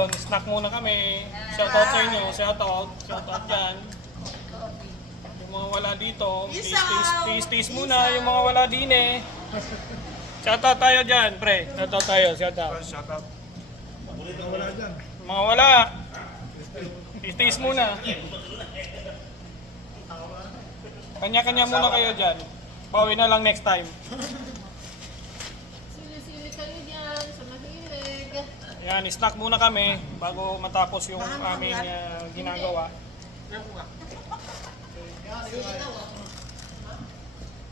Ayun, snack muna kami. Shoutout sa inyo, shoutout dyan. Yung mga wala dito, tis muna yung mga wala din eh. Shoutout tayo dyan, pre. Shoutout tayo, shoutout. Shoutout. Wala dyan. Mga wala, tis muna. Kanya-kanya muna kayo dyan. Bawi na lang next time. Sili-sili kayo dyan sa mahilig. Yan, snack muna kami bago matapos yung aming ginagawa.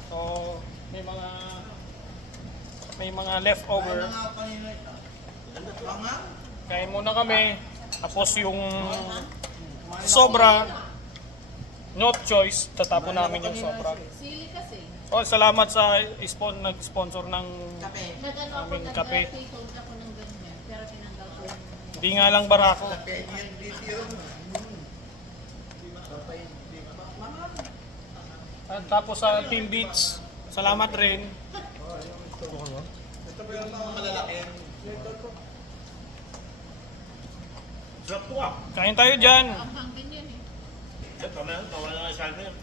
So, may mga leftover. Kain muna kami. Tapos yung sobra, no choice, tatapon namin yung sobra. Sili kasi. Oh, salamat sa nag-sponsor ng Nag-ano ako, aming kape. nag-take ako ng ganyan. Pero tinanggal ko yung... Hindi nga lang barako. At tapos sa Team Beats, salamat rin. Sarap po ah. Kain tayo dyan. Ang hangin yan eh. Ito na yun, nawala na yung salmon.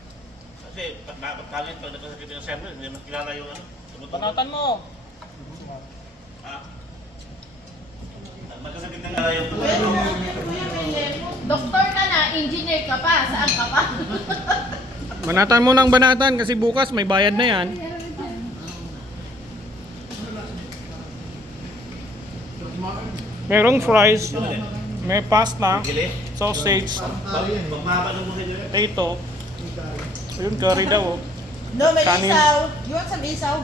Kasi dapat talent pag nagkasakit yung salmon, hindi mas kilala yung ano. Panatan mo. Ah. Magkasakit na nga yung Doktor ka na, engineer ka pa. Saan ka pa? Banatan mo ng banatan kasi bukas may bayad na yan. Merong fries, may pasta, gili. sausage, Magmamalo mo kayo. potato. Ayun, curry daw. Oh. No, may Kanin. isaw. You want some isaw?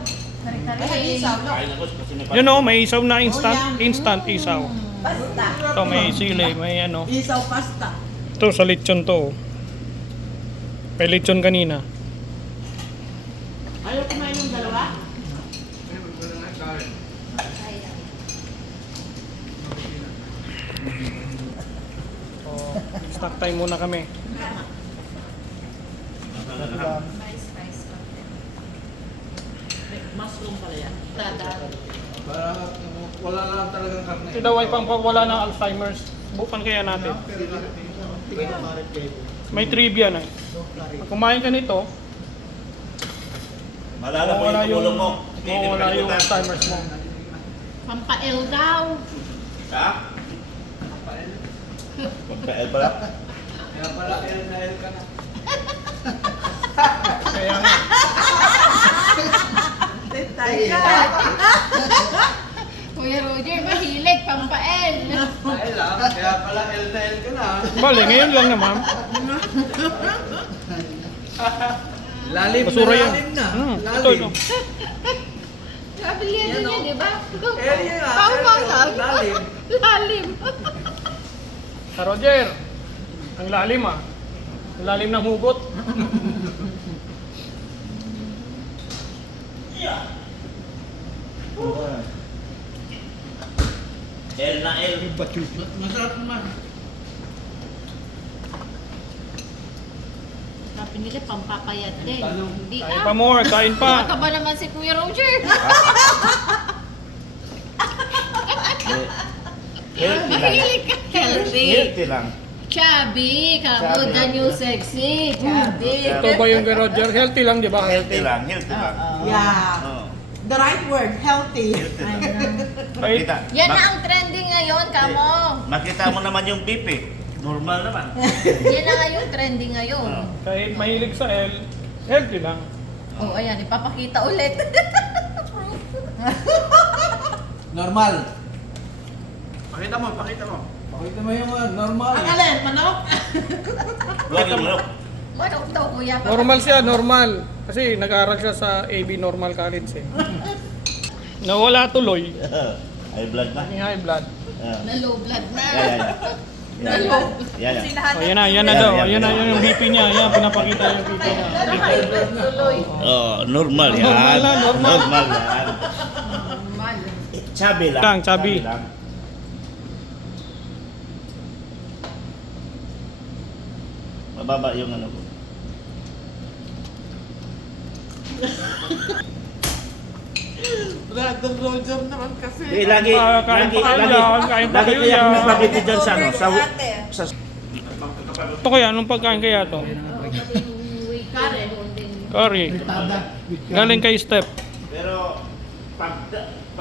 May isaw, no? Kain ako kasi may Yun oh, may isaw na instant isaw. Pasta. Ito may sili, may ano. Isaw pasta. Ito sa lechon to. May lechon kanina. Ayaw kumain yung dalawa? So, snack time muna kami. Mushroom pala yan. Tada. Wala lang talagang karne. Ito daw ay pangpawala ng Alzheimer's. Bukan kaya natin. May trivia na. Pag kumain ka nito, Malala mo mawala yung tulong mo. mawala yung Alzheimer's mo. Pampael daw. Ha? Pagkael pala. Kaya pala, el ka na. Kaya nga. Tentay ka. Kuya Roger, mahilig. Pampael. Dahil lang, kaya pala el na el ka na. Bale, ngayon lang naman. Lalim Basura na yan. lalim na. Ito, ito. Sabi niya Yan, niya, oh. di ba? Area nga, Pau-pau lalim. Lalim. Sa Roger, ang lalim ah. Ang lalim ng hugot. El na el. Masarap naman. Sabi nila, pampapayat din. Hindi Kain ah. pa more, kain pa. Baka ba naman si Kuya Roger? Healthy lang. Mahilig ka. Healthy. Healthy lang. Chubby. Kamo, Chubby. the new sexy. Chubby. Ito ba yung kay Roger? Healthy lang, di ba? Healthy lang. Healthy lang. Yeah. Oo. The right word, healthy. Healthy lang. Ay, Makita. Yan na ang trending ngayon, kamo. Makita mo naman yung beef eh. Normal naman. Yan na nga yung trending ngayon. Oo. kahit mahilig sa L, healthy lang. Oh, ayan, ipapakita ulit. Normal. Pakita mo, pakita mo. Pakita mo yung normal. Ang alin, manok? Huwag yung manok. Manok daw, kuya. Normal siya, normal. Kasi nag-aaral siya sa AB Normal College eh. Nawala tuloy. High blood na. May high blood. Na low blood na. Yan, yan. Yan, yan. Yan, yan. Sinahan O yan na daw. Yan na yung BP niya. Yan, pinapakita yung BP niya. High blood tuloy. Oh, normal yan. Normal na, normal. Normal yan. Normal. Chubby lang. Lang, chubby. lang. Mababa yung ano ko. Brad, nagdo-blowjob naman kasi. Eh, lagi, Kain lagi, pa kayo lagi, yan, kain pa lagi kayo kaya yan. may spaghetti dyan sa ano, sa Ito kaya, anong pagkain kaya to? Kare. Curry. Fritada. Galing kay Step. Pero, pag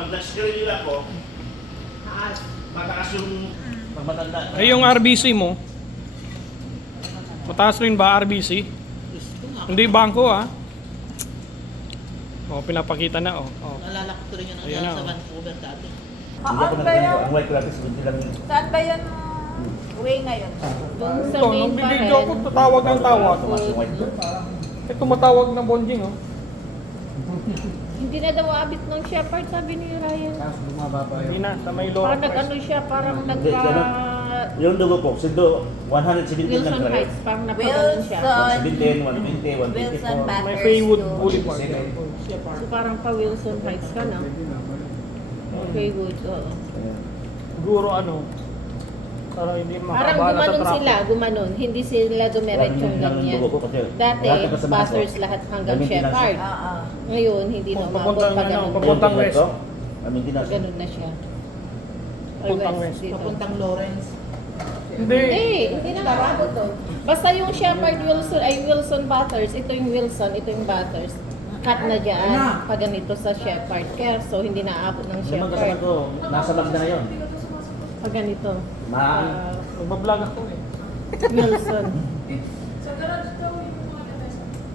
nag-screen nila ko, mataas yung pag matanda. Eh yung RBC mo, mataas rin ba RBC? Hindi bangko ah. Oh, pinapakita na oh. Oh. Nalala ko tuloy yun Ayan na, sa oh. Vancouver dati. Ang white gratis, hindi lang yun. Saan ba yan way ngayon? Doon sa Ito, main nung pa bibidyo rin. ko, tatawag ng tawag. Tumas yung white gratis. Eh, tumatawag ng bonjing oh. Hindi na daw abit ng shepherd, sabi ni Ryan. Tapos bumaba pa Hindi yun. na, sa may Parang lower nag-ano price. siya, parang Hindi, ganun. nagka... Yung dugo ko, sindo 117 lang Wilson talaga. Heights, parang nagka-ganun siya. Wilson. 117, 120, 124. Wilson Bathurst. May Faywood Boulevard. So parang pa Wilson Heights ka na. Faywood, oo. Siguro ano, para hindi Parang makabala sa gumanon traffic. sila, gumanon. Hindi sila dumiretsong ganyan. Dati, Bathurst lahat hanggang Shepherd. Oo. Ngayon, hindi na umabot Papuntang pa ano, ganun. papuntang west. Amin din nasa. Ganun na siya. Ay, Papuntang west. dito. Papuntang Lawrence. Hindi. Hindi na umabot doon. Basta yung Shepherd Wilson, ay Wilson Bathurst, ito yung Wilson, ito yung Bathurst. Cut na dyan, pag ganito sa Shepherd Care, so hindi na aabot ng Yung mga kasama Shepherd. ko, nasa Magda na yun. Pag ganito. Magbablog ako eh. Wilson.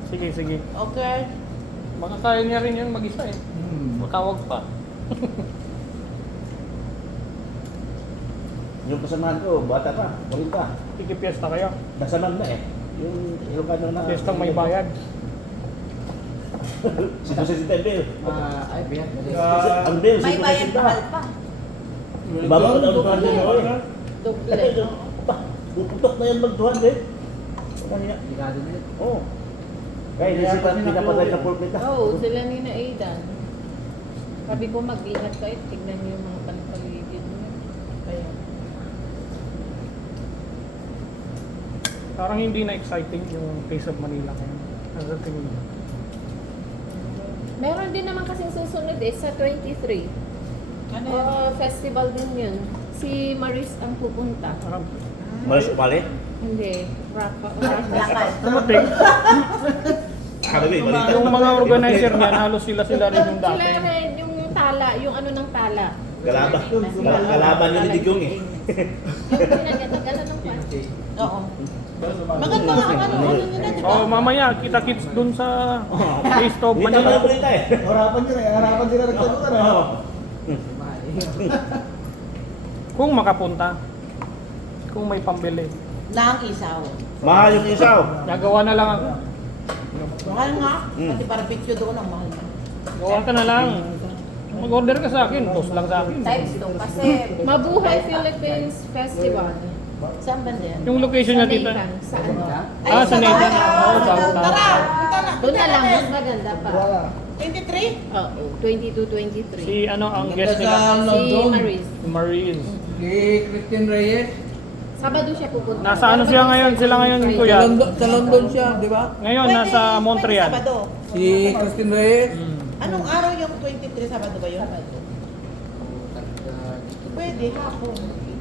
Sige, sige. Okay. Baka kaya niya rin yun mag-isa eh. Matawag pa. Yung kasamahan ko, bata pa, kulit pa. Ikipiesta kayo. Nasa Magda eh. Yung ano na. Piestang may bayad. Si Jose Sitembil. Ay, biyak. Ang bill, May si bayad mahal pa. Ibaba ko na ang tuhan din ako eh. Doble. Puputok na yan mag-tuhan eh. Wala niya. Delikado na yun. Oo. Kaya hindi siya pinapatay sa pulpit na. Oo, sila ni na Aidan. Sabi ko mag-ingat kayo, tignan niyo yung mga paligid niyo. Kaya. Parang hindi na exciting yung Face of Manila ngayon. Ano sa tingin mo? Meron din naman kasing susunod eh, sa 23. Ano Oo, festival din yun. Si Maris ang pupunta. Parang Malis umali? Hindi, Rafa. Lakad. dumating. Kagabi, balita. Yung mga organizer niyan, halos sila rin yung dati. Sila rin, yung tala, yung ano ng tala. Kalaban. Kalaban yun ni Digong eh. Yung pinagkatagalan ng plastic. Oo. Maganda nga ang ano nila, di ba? Oh, mamaya kita-kits dun sa Face of Hindi tama Manila. yung balita eh. Harapan nila eh. Harapan sila nagsalutan eh. Oo. Kung makapunta. Kung may pambili. Lang isaw. Mahal yung isaw. Gagawa na lang ako. Mahal nga. Pati barbecue doon ang mahal. Gawa ka na lang. Mag-order ka sa akin, post lang sa akin. Times 2 kasi Mabuhay Philippines Festival. Saan ba yan? Yung location niya dito. Nathan, sa ano? Ah, sa Nathan. Oo, downtown. Tara! Doon na lang, mas maganda pa. Wala. 23? Oo, 22-23. Si ano ang Ganda guest sa nila? Si London. Maris. Si Maris. Kay Christine Reyes. Sabado siya pupunta. Nasa ano siya ngayon? Sila ngayon, Friday. kuya? Sa London siya, di ba? Ngayon, nasa Montreal. Sabado. Si Christine Reyes. Anong araw yung 23 Sabado ba yun? Pwede, hapon.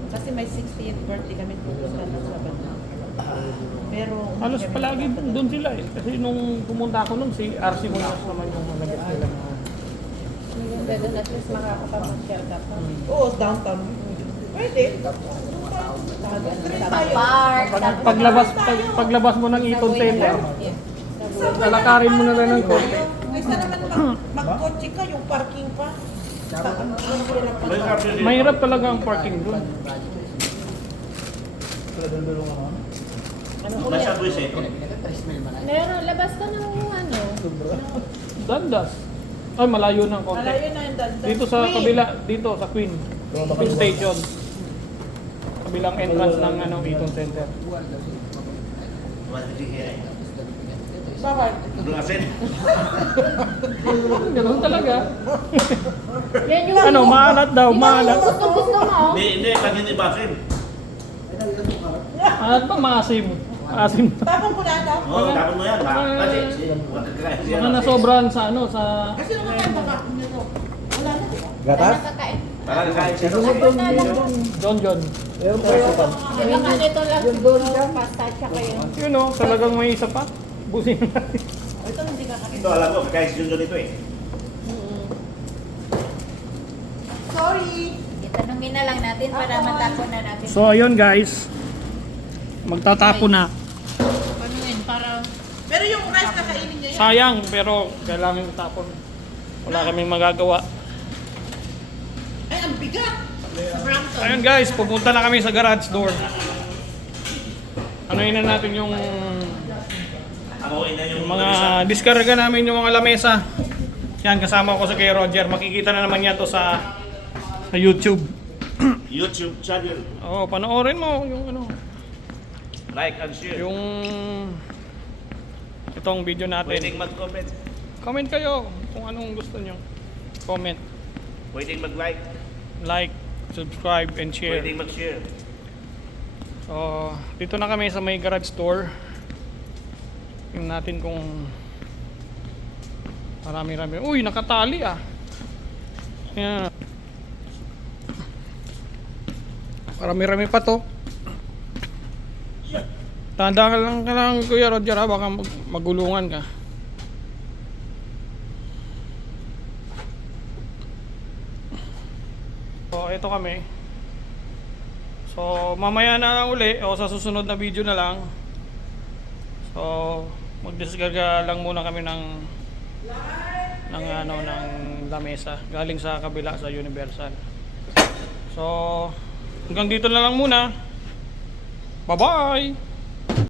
Kasi may 60th birthday kami pupunta ng Sabado. Pero... Halos palagi doon sila eh. Kasi nung pumunta ako nun, si RC Munoz naman yung nag-guest nila. Maganda doon, at least makakapag-share ka pa. Oo, downtown. Pwede. park. Paglabas mo ng Eaton Center, Yeah. lalakarin mo na lang ng konti. Kaysa naman mag-kotse ka, yung parking pa. Mahirap talaga ang parking doon. Nasa buwis eh. Meron, labas ka ng ano. Dandas. Ay, malayo ng konti. Malayo na yung dandan. Dito sa kabila, dito sa Queen Station. Kabilang entrance ng ano, Eaton Center. Bakit? Blasin. Ganun talaga. Yan yung Ano, maalat daw, maalat. gusto mo. Hindi, pag hindi basin. Maalat ba maasim? Maasim. Tapon ko na daw. Oo, tapon mo yan. Kasi, Mga nasobrahan sa ano, sa... Kasi naman tayo baka nito. Wala na, di ba? Gatas? Nakakain. Parang kain siya. John John. Baka nito lang siguro pasta tsaka yun. Yun o, talagang may isa pa. Busin natin. Ito hindi kakain. Ito alam ko, kakain si Junjun ito eh. Sorry! Itanungin na lang natin para matapon na natin. So ayun guys, magtatapon na. Ano yun, para... Pero yung rice kakainin niya yan. Sayang, pero kailangan itapon. Wala kaming magagawa. Ay, ang bigat! Ayun guys, pupunta na kami sa garage door. Ano na natin yung Amoy na yung mga diskarga namin yung mga lamesa. Yan, kasama ko sa kay Roger. Makikita na naman niya to sa YouTube. YouTube channel. Oo, panoorin mo yung ano, Like and share. yung itong video Pwedeng natin. mag-comment. Comment kayo kung anong gusto nyo. Comment, Pwedeng mag-like. like, subscribe, and share. Pwedeng mag-share. So, dito na kami sa may garage store. Tingnan natin kung marami-rami. Uy, nakatali ah. Yan. Marami-rami pa to. Tanda ka lang Kuya Roger ha, baka magulungan ka. So, ito kami. So, mamaya na lang uli o sa susunod na video na lang. So, mag-discarga lang muna kami ng lamesa galing sa kabila sa Universal. So, hanggang dito na lang muna. Bye-bye.